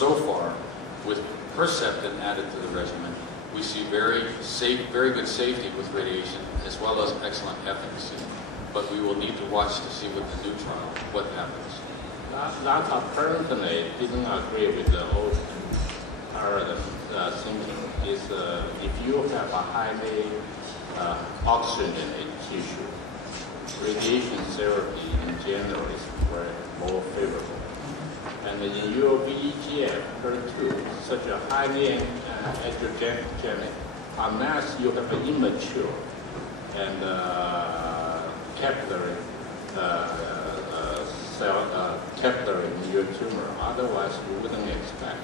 so far, with Herceptin added to the regimen, we see very good safety with radiation as well as excellent efficacy. But we will need to watch to see with the new trial what happens. That apparently didn't agree with the old paradigm thinking. Is if you have a highly oxygenated tissue, radiation therapy in general is very more favorable. And in your VEGF, HER2, such a highly androgenic, unless you have an immature and capillary cell capillary in your tumor, otherwise you wouldn't expect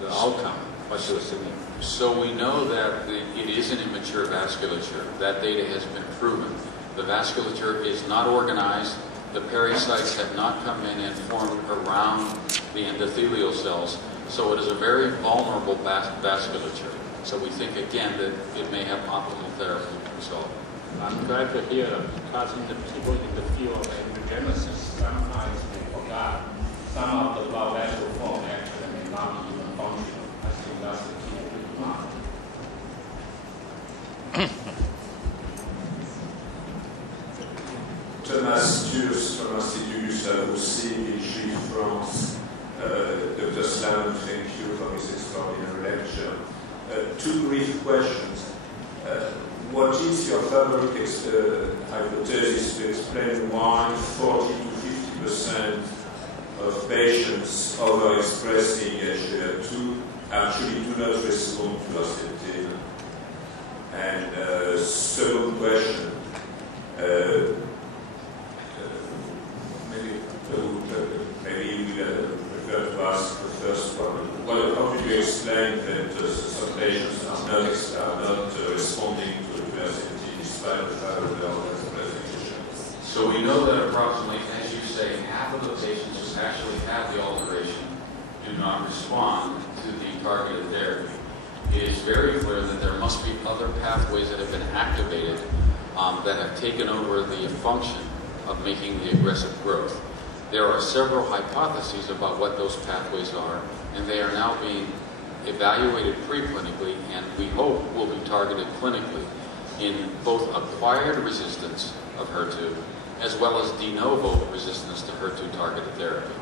the outcome what you're seeing. So we know that it is an immature vasculature. That data has been proven. The vasculature is not organized. The pericytes have not come in and formed around the endothelial cells. So it is a very vulnerable vasculature. So we think again that it may have optimal therapy result. I'm glad to hear, because in the people in the field of angiogenesis, sometimes they forgot some of the blood vessel form actually may not be even functional. I think that's the key to the mark. Thomas Thius from Institut aussi, Vichy, France. Dr. Slam, thank you for this extraordinary lecture. Two brief questions. What is your favorite hypothesis to explain why 40 to 50% of patients overexpressing HER2 actually do not respond to Herceptin? And second question, maybe we prefer to ask the first one. Well, how do you explain that some patients are not responding to Herceptin despite the fact that they are overexpressing? So we know that approximately, as you say, half of the patients who actually have the alteration do not respond to the targeted therapy. It is very clear that there must be other pathways that have been activated that have taken over the function of making the aggressive growth. There are several hypotheses about what those pathways are, and they are now being evaluated preclinically, and we hope will be targeted clinically in both acquired resistance of HER2 as well as de novo resistance to HER2 targeted therapy.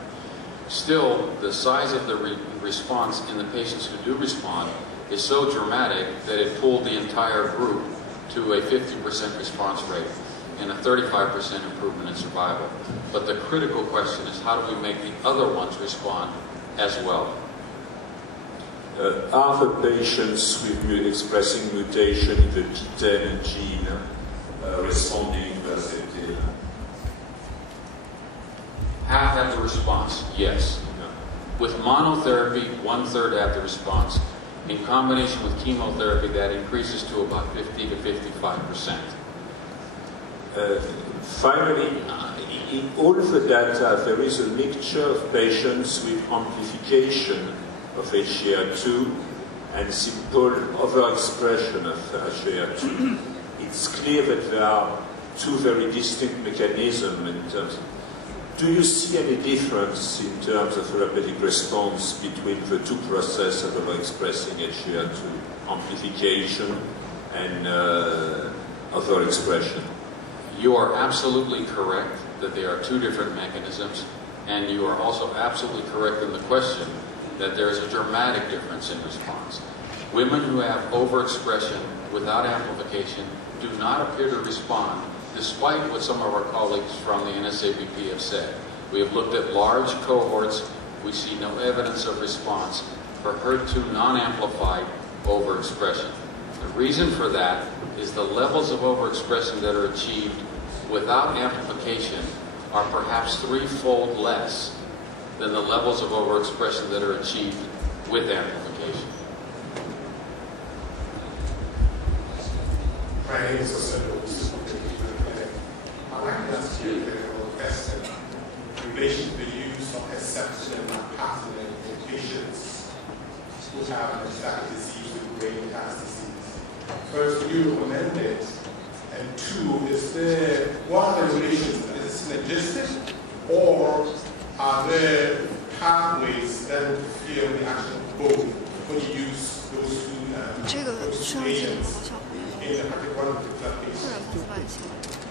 Still, the size of the response in the patients who do respond is so dramatic that it pulled the entire group to a 50% response rate and a 35% improvement in survival. But the critical question is, how do we make the other ones respond as well? Are the patients with expressing mutation in the PTEN gene responding to Herceptin? Half have the response, yes. With monotherapy, 1/3 have the response. In combination with chemotherapy, that increases to about 50 to 55%. Finally, in all the data, there is a mixture of patients with amplification of HER2 and simple overexpression of HER2. It's clear that there are two very distinct mechanisms in terms of. Do you see any difference in terms of therapeutic response between the two processes of overexpressing HER2, amplification and overexpression? You are absolutely correct that there are two different mechanisms, and you are also absolutely correct in the question that there is a dramatic difference in response. Women who have overexpression without amplification do not appear to respond, despite what some of our colleagues from the NSABP have said. We have looked at large cohorts. We see no evidence of response for HER2 non-amplified overexpression. The reason for that is the levels of overexpression that are achieved without amplification are perhaps 3-fold less than the levels of overexpression that are achieved with amplification. My name is Jose Luis. I'd like to ask you a question in relation to the use of Herceptin and Marcatinib in patients who have metastatic disease with brain metastases. First, do you recommend it? And two, what are the relations? Is it synergistic, or are there pathways that interfere with the action of both when you use those two agents in a particular case?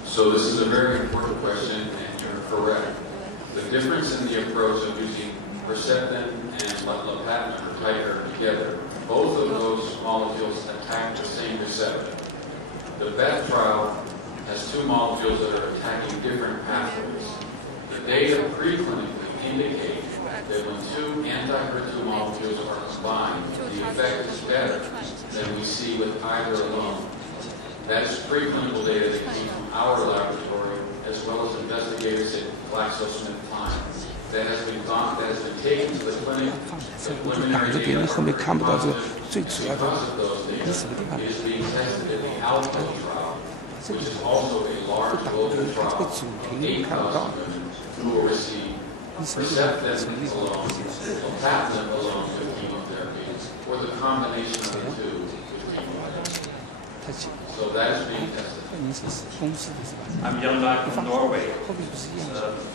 So this is a very important question, and you're correct. The difference in the approach of using Herceptin and lapatinib or Tiger together, both of those molecules attack the same receptor. The BET trial has two molecules that are attacking different pathways. The data preclinically indicate that when two anti-HER2 molecules are combined, the effect is better than we see with either alone. That is preclinical data that came from our laboratory, as well as investigators at GlaxoSmithKline. That has been taken to the clinic. The preliminary data because of those data is being tested in the Alpha trial, which is also a large global trial. 8,000 women who will receive Herceptin alone, lapatinib alone with chemotherapy, or the combination of the two with chemotherapy. So that is being tested. I'm Jan Laak from Norway. It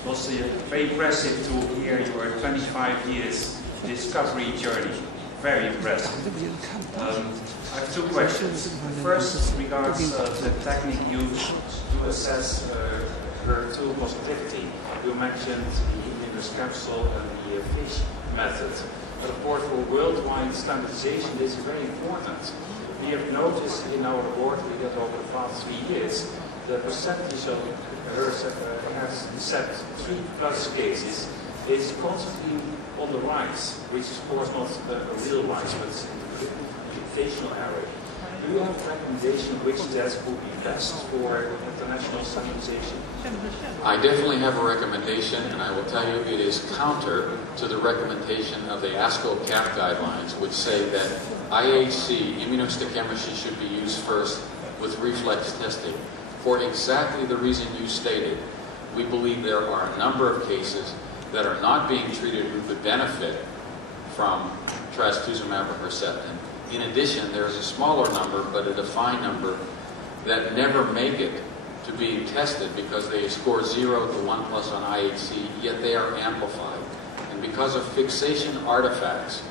was very impressive to hear your 25 years discovery journey. Very impressive. I have two questions. First regards the technique used to assess HER2 positivity. You mentioned the immunoscapsule and the FISH method. But of course, for worldwide standardization, this is very important. We have noticed in our laboratory that over the past 3 years, the percentage of HER2 3+ cases is constantly on the rise, which is of course not a real rise, but an computational error. Do you have a recommendation which test would be best for international standardization? I definitely have a recommendation, and I will tell you it is counter to the recommendation of the ASCO-CAP guidelines, which say that IHC, immunohistochemistry, should be used first with reflex testing. For exactly the reason you stated, we believe there are a number of cases that are not being treated who could benefit from trastuzumab or Herceptin. In addition, there is a smaller number, but a defined number, that never make it to being tested because they score 0 to 1+ on IHC, yet they are amplified. And because of fixation artifacts,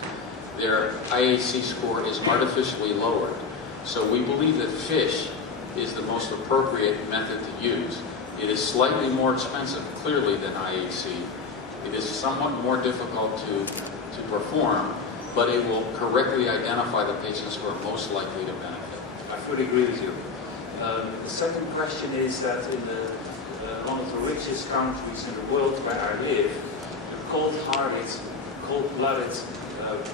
their IHC score is artificially lowered. So we believe that FISH is the most appropriate method to use. It is slightly more expensive, clearly, than IHC. It is somewhat more difficult to perform, but it will correctly identify the patients who are most likely to benefit. I fully agree with you. The second question is that in one of the richest countries in the world where I live, the cold-hearted, cold-blooded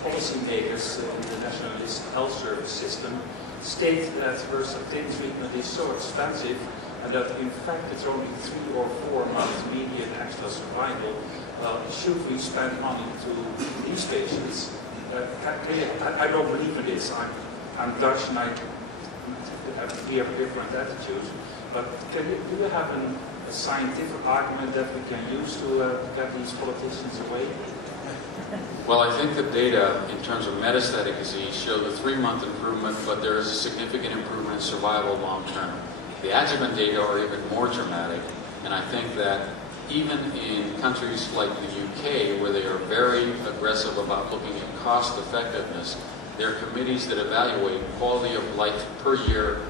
policymakers in the National Health Service system state that Herceptin treatment is so expensive and that in fact it's only 3 or 4 months median extra survival. Should we spend money to these patients? I don't believe in this. I'm Dutch and we have a different attitude. But do you have a scientific argument that we can use to get these politicians away? Well, I think the data in terms of metastatic disease show the 3-month improvement, but there is a significant improvement in survival long term. The adjuvant data are even more dramatic, and I think that even in countries like the UK, where they are very aggressive about looking at cost effectiveness, there are committees that evaluate quality of life per year